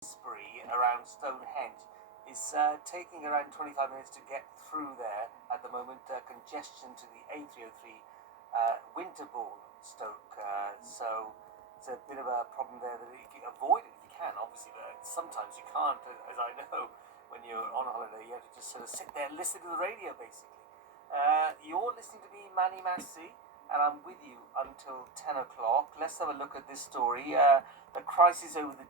spree around Stonehenge is taking around 25 minutes to get through there at the moment. Congestion to the A303 Winterbourne Stoke. So it's a bit of a problem there that you can avoid it if you can, obviously, but sometimes you can't, as I know, when you're on holiday. You have to just sort of sit there and listen to the radio, basically. You're listening to me, Manny Massey, and I'm with you until 10 o'clock. Let's have a look at this story. The crisis over the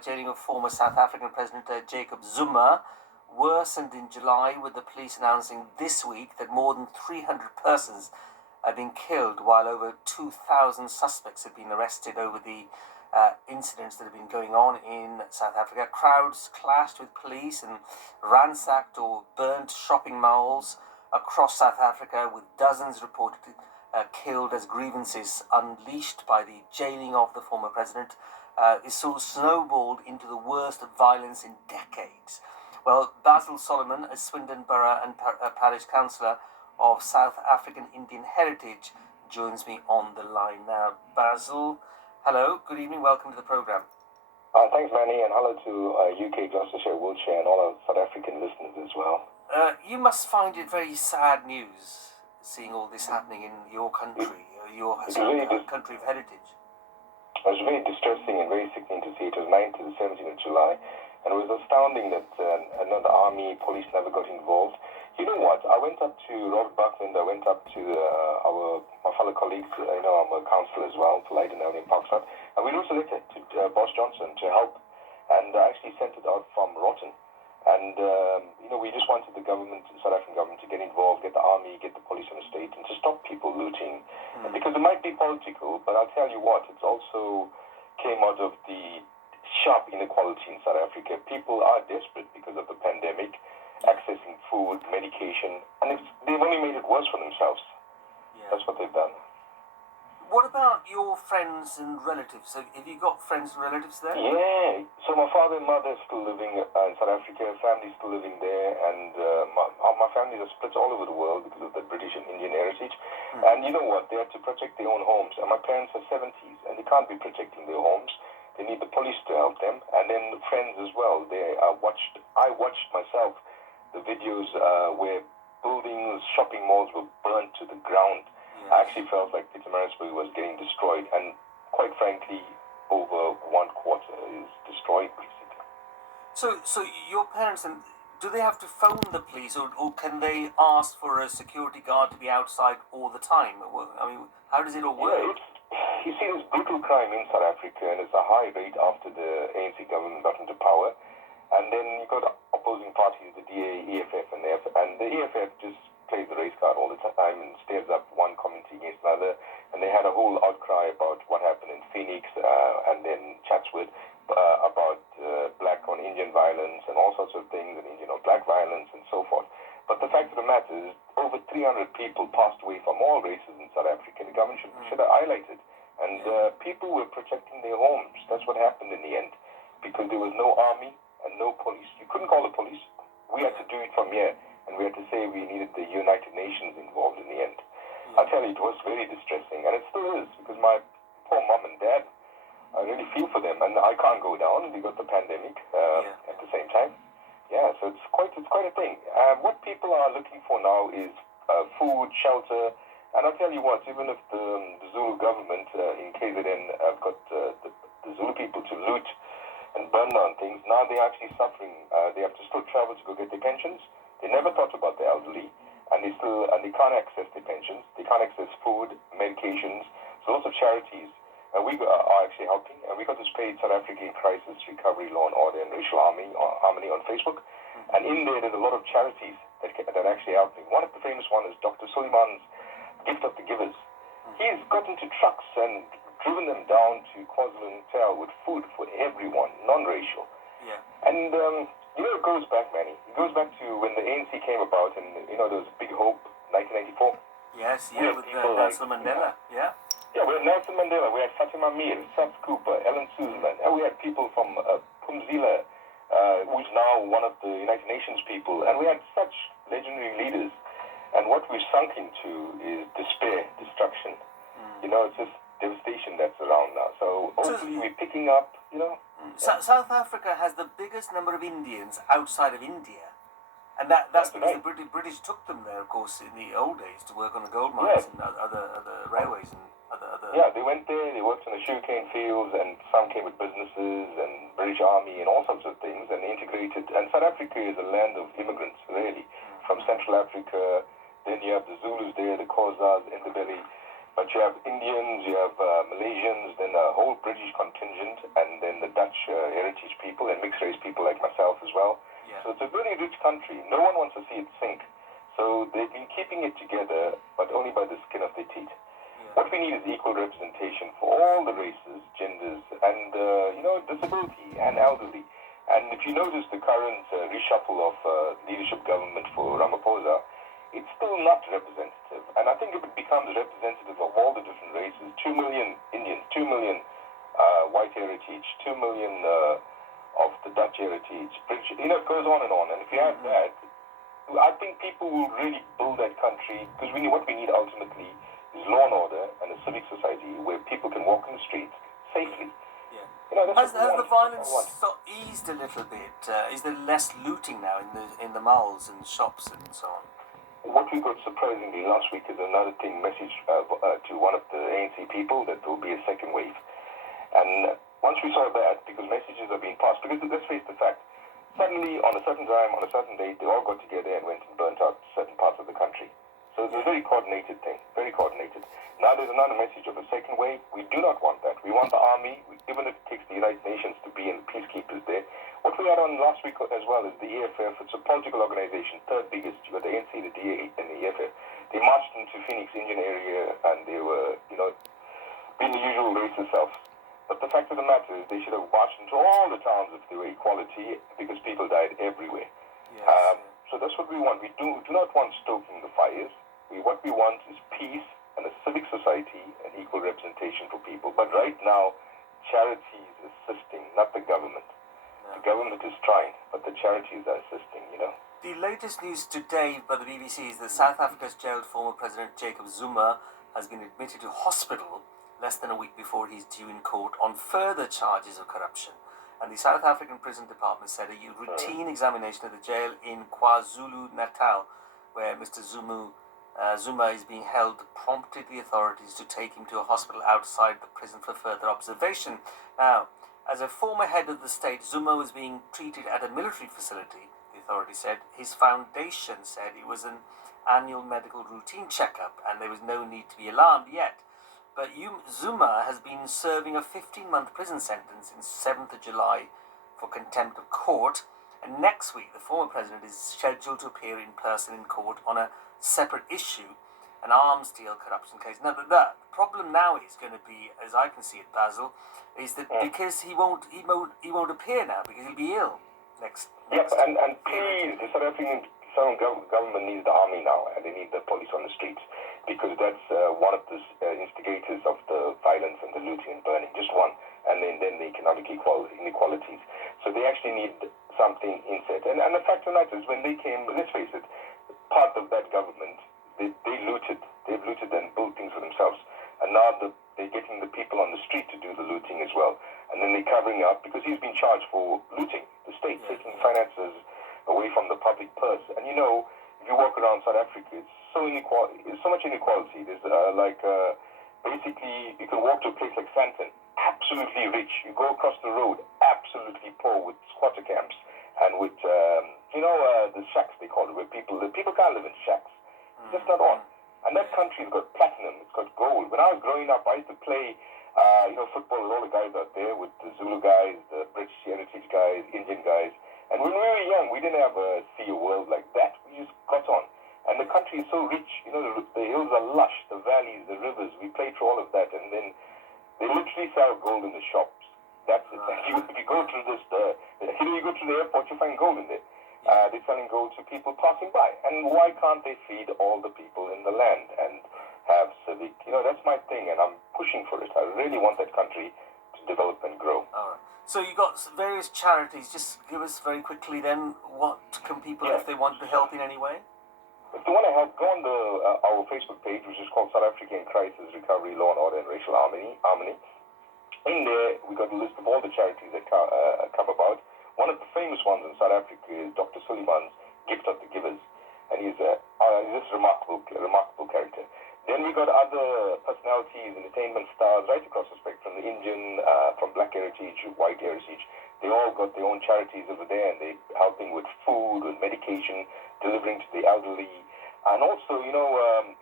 jailing of former South African President Jacob Zuma worsened in July, with the police announcing this week that more than 300 persons have been killed, while over 2,000 suspects have been arrested over the incidents that have been going on in South Africa. Crowds clashed with police and ransacked or burnt shopping malls across South Africa, with dozens reported killed as grievances unleashed by the jailing of the former president is sort of snowballed into the worst violence in decades. Well, Basil Solomon, a Swindon Borough and Parish Councillor of South African Indian heritage, joins me on the line now. Basil, hello, good evening, welcome to the programme. Thanks, Manny, and hello to UK, Gloucestershire, Wiltshire, and all our South African listeners as well. You must find it very sad news, seeing all this happening in your country, your country of heritage. It was very distressing and very sickening to see. It was 9th to the 17th of July, and it was astounding that the army, police never got involved. You know what? I went up to Robert Buckland, I went up to my fellow colleagues, I'm a councillor as well, for Leiden in Parkside, and we wrote a letter to Boris Johnson to help, and I actually sent it out from Rotten. And, we just wanted the government, the South African government, to get involved, get the army, get the police on the state, and to stop people looting. Because it might be political, but I'll tell you what, it also came out of the sharp inequality in South Africa. People are desperate because of the pandemic, accessing food, medication, and they've only made it worse for themselves. Yeah. That's what they've done. What about your friends and relatives? Have you got friends and relatives there? Yeah. So my father and mother are still living in South Africa. Family's still living there, and my families are split all over the world because of the British and Indian heritage. And you know what? They have to protect their own homes. And my parents are 70s, and they can't be protecting their homes. They need the police to help them, and then friends as well. I watched myself the videos where buildings, shopping malls were burnt to the ground. Yes. I actually felt like Pietermaritzburg was getting destroyed, and quite frankly, over 1/4 is destroyed, basically. So your parents, do they have to phone the police, or can they ask for a security guard to be outside all the time? I mean, how does it all work? Yeah, you see, there's brutal crime in South Africa, and it's a high rate after the ANC government got into power. And then you've got opposing parties, the DA, EFF, and the and the EFF just plays the race card all the time and stares up one community against another. And they had a whole outcry about what happened in Phoenix and then Chatsworth about black on Indian violence and all sorts of things, and black violence and so forth. But the fact of the matter is, over 300 people passed away from all races in South Africa. The government should have highlighted. And people were protecting their homes. That's what happened in the end, because there was no army and no police. You couldn't call the police. We had to do it from here, and we had to say we needed the United Nations involved in the end. I'll tell you, it was very distressing, and it still is, because my poor mom and dad, I really feel for them, and I can't go down because the pandemic at the same time. Yeah, so it's quite a thing. What people are looking for now is food, shelter, and I'll tell you what, even if the Zulu government in KZN have got the Zulu people to loot and burn down things, now they're actually suffering. They have to still travel to go get their pensions. They never thought about the elderly, and they can't access their pensions. They can't access food, medications. So lots of charities we are actually helping, and we got this page, South African Crisis Recovery, Law and Order and Racial Harmony on Facebook, and in there's a lot of charities that are actually helping. One of the famous one is Dr. Suleiman's Gift of the Givers. He's got into trucks and driven them down to KwaZulu-Natal with food for everyone, non-racial. Yeah. And it goes back, Manny. It goes back to when the ANC came about, and there was Big Hope, 1994. Yes, yeah, with Nelson Mandela. Yeah. Yeah, we had Nelson Mandela, we had Fatima Meer, Seth Cooper, Ellen Suzman, and we had people from Pumzila, who's now one of the United Nations people, and we had such legendary leaders. And what we've sunk into is despair, destruction. It's just devastation that's around now. So hopefully we're picking up, South Africa has the biggest number of Indians outside of India. And that's because the British took them there, of course, in the old days to work on the gold mines and other railways and other. Yeah, they went there, they worked in the sugarcane fields, and some came with businesses and British Army and all sorts of things, and integrated. And South Africa is a land of immigrants, really, from Central Africa. Then you have the Zulus there, the Xhosas, Ndebele. But you have Indians, you have Malaysians, then a whole British contingent, and then the Dutch heritage people and mixed-race people like myself as well. Yeah. So it's a very rich country. No one wants to see it sink. So they've been keeping it together, but only by the skin of their teeth. Yeah. What we need is equal representation for all the races, genders, and disability and elderly. And if you notice the current reshuffle of leadership government for Ramaphosa, it's still not representative. And I think if it becomes representative of all the different races, 2 million Indians, 2 million white heritage, 2 million of the Dutch heritage, British, it goes on. And if you have that, I think people will really build that country, because what we need ultimately is law and order and a civic society where people can walk in the streets safely. Yeah. Has the violence eased a little bit? Is there less looting now in the malls and shops and so on? What we got surprisingly last week is another message to one of the ANC people that there will be a second wave. And once we saw that, because messages are being passed, because let's face the fact, suddenly on a certain time, on a certain date, they all got together and went and burnt out certain parts of the country. So it's a very coordinated thing, very coordinated. Now there's another message of a second wave. We do not want that. We want the army, even if it takes the United Nations to be in peacekeepers there. What we had on last week as well is the EFF. It's a political organization, third biggest. You got the ANC, the DA, and the EFF. They marched into Phoenix Indian area, and they were, being the usual racist self. But the fact of the matter is they should have marched into all the towns if there were equality, because people died everywhere. Yes. So that's what we want. We do not want stoking the fires. What we want is peace and a civic society and equal representation for people. But right now, charities are assisting, not the government. No. The government is trying, but the charities are assisting, The latest news today by the BBC is that South Africa's jailed former President Jacob Zuma has been admitted to hospital less than a week before he's due in court on further charges of corruption. And the South African Prison Department said a routine examination of the jail in KwaZulu-Natal, where Mr. Zuma is being held, prompted the authorities to take him to a hospital outside the prison for further observation. Now, as a former head of the state, Zuma was being treated at a military facility, the authority said. His foundation said it was an annual medical routine checkup and there was no need to be alarmed yet. But Zuma has been serving a 15-month prison sentence since 7th of July for contempt of court. And next week, the former president is scheduled to appear in person in court on a separate issue, an arms deal corruption case. Now, the problem now is going to be, as I can see it, Basil, is that because he won't appear now because he'll be ill next. Yep, and please, the South African government needs the army now, and they need the police on the streets, because that's one of the instigators of the violence and the looting and burning, just one, and then the economic inequalities. So they actually need something inset. And the fact of the matter is, when they came, let's face it, part of that government, they've looted and built things for themselves, and now they're getting the people on the street to do the looting as well, and then they're covering up, because he's been charged for looting the state, taking finances away from the public purse. And if you walk around South Africa, it's so much inequality. There's basically, you can walk to a place like Sandton, absolutely rich. You go across the road, absolutely poor, with squatter camps and with the shacks, they call it, where people can't live in shacks. It's just not on. And that country's got platinum, it's got gold. When I was growing up, I used to play football with all the guys out there, with the Zulu guys, the British heritage guys, Indian guys. And when we were young, we didn't have see a world like that. We just got on. And the country is so rich. The hills are lush, the valleys, the rivers. We played through all of that. And then they literally sell gold in the shops. That's it. If you go through you go to the airport, you find gold in there. They're selling gold to people passing by. And why can't they feed all the people in the land and have civic? That's my thing, and I'm pushing for it. I really want that country to develop and grow. All right. So you got various charities. Just give us very quickly then, what can people, if they want to help in any way? If they want to help, go on our Facebook page, which is called South African Crisis Recovery, Law and Order and Racial Harmony. In there, we got a list of all the charities that come about. One of the famous ones in South Africa is Dr. Suleiman's Gift of the Givers, and he's just remarkable character. Then we got other personalities, entertainment stars right across the spectrum, the Indian, from Black Heritage, White Heritage. They all got their own charities over there, and they're helping with food, with medication, delivering to the elderly, and also,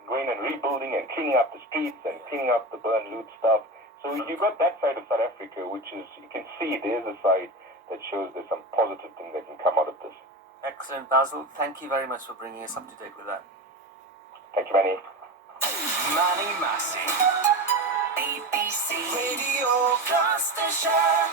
going and rebuilding and cleaning up the streets and cleaning up the burn loot stuff. So you got that side of South Africa, which is, you can see there's a side that shows there's some positive things that can come out of this. Excellent, Basil. Thank you very much for bringing us up to date with that. Thank you, Manny. Manny Massey, BBC Radio Gloucestershire.